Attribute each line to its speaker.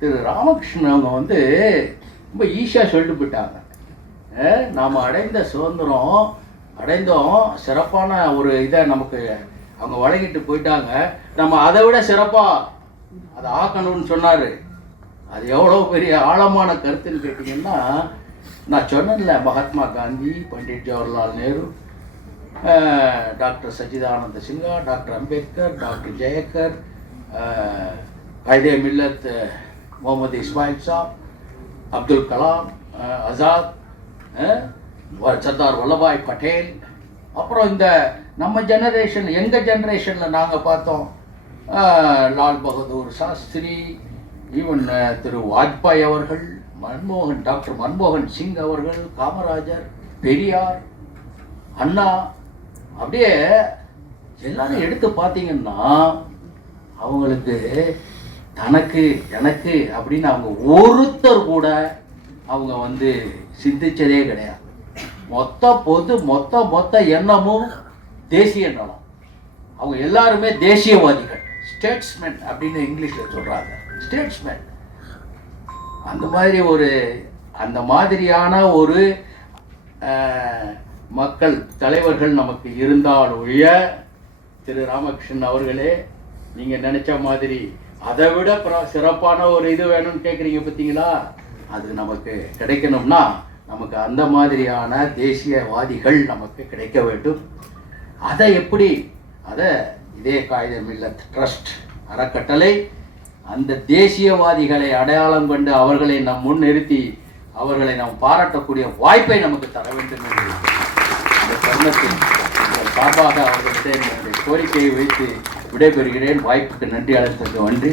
Speaker 1: திரு ராமகிருஷ்ணன் அவங்க வந்து ரொம்ப ஈஸியாக சொல்லிட்டு போயிட்டாங்க. நாம் அடைந்த சுதந்திரம் அடைந்தோம் சிறப்பான ஒரு இதை நமக்கு அவங்க வழங்கிட்டு போயிட்டாங்க. நம்ம அதை விட சிறப்பாக அதை ஆக்கணும்னு சொன்னார். அது எவ்வளோ பெரிய ஆழமான கருத்துன்னு கேட்டிங்கன்னா நான் சொன்னேன்ல Mahatma Gandhi Pandit Jawaharlal Nehru doctor Sachchidananda Sinha doctor Ambedkar doctor Jayakar Quaide Millath Millat அஹ், முகமது இஸ்மாயில் சாப் அப்துல் கலாம் ஆசாத் சர்தார் வல்லபாய் பட்டேல் அப்புறம் இந்த நம்ம ஜெனரேஷன் எங்கள் ஜெனரேஷனில் நாங்கள் பார்த்தோம் uh, Lal Bahadur Shastri even uh, Thiru Vajpayee அவர்கள் மன்மோகன் டாக்டர் மன்மோகன் சிங் அவர்கள் காமராஜர் பெரியார் அண்ணா அப்படியே எல்லாரும் எடுத்து பார்த்தீங்கன்னா அவங்களுக்கு தனக்கு எனக்கு அப்படின்னு அவங்க ஒருத்தர் கூட அவங்க வந்து சிந்திச்சதே கிடையாது. மொத்த பொது மொத்த மொத்த எண்ணமும் தேசிய நலம் அவங்க எல்லாருமே தேசியவாதிகள். ஸ்டேட்ஸ்மென் அப்படின்னு இங்கிலீஷில் சொல்கிறாங்க ஸ்டேட்ஸ்மென் அந்த மாதிரி ஒரு அந்த மாதிரியான ஒரு மக்கள் தலைவர்கள் நமக்கு இருந்தால் ஒழிய திரு ராமகிருஷ்ணன் அவர்களே நீங்கள் நினச்ச மாதிரி அதை விட சிறப்பான ஒரு இது வேணும்னு கேட்குறீங்க பார்த்தீங்களா அது நமக்கு கிடைக்கணும்னா நமக்கு அந்த மாதிரியான தேசியவாதிகள் நமக்கு கிடைக்க வேண்டும். அதை எப்படி? அதை இதே காகிதம் இல்ல ட்ரஸ்ட் அறக்கட்டளை அந்த தேசியவாதிகளை அடையாளம் கண்டு அவர்களை நம் முன் நிறுத்தி அவர்களை நாம் பாராட்டக்கூடிய வாய்ப்பை நமக்கு தர வேண்டும் என்று அந்த தருணத்தில் சார்பாக அவர்களிடம் என்னுடைய கோரிக்கையை வைத்து விடைபெறுகிறேன். வாய்ப்புக்கு நன்றி. அழைத்தது நன்றி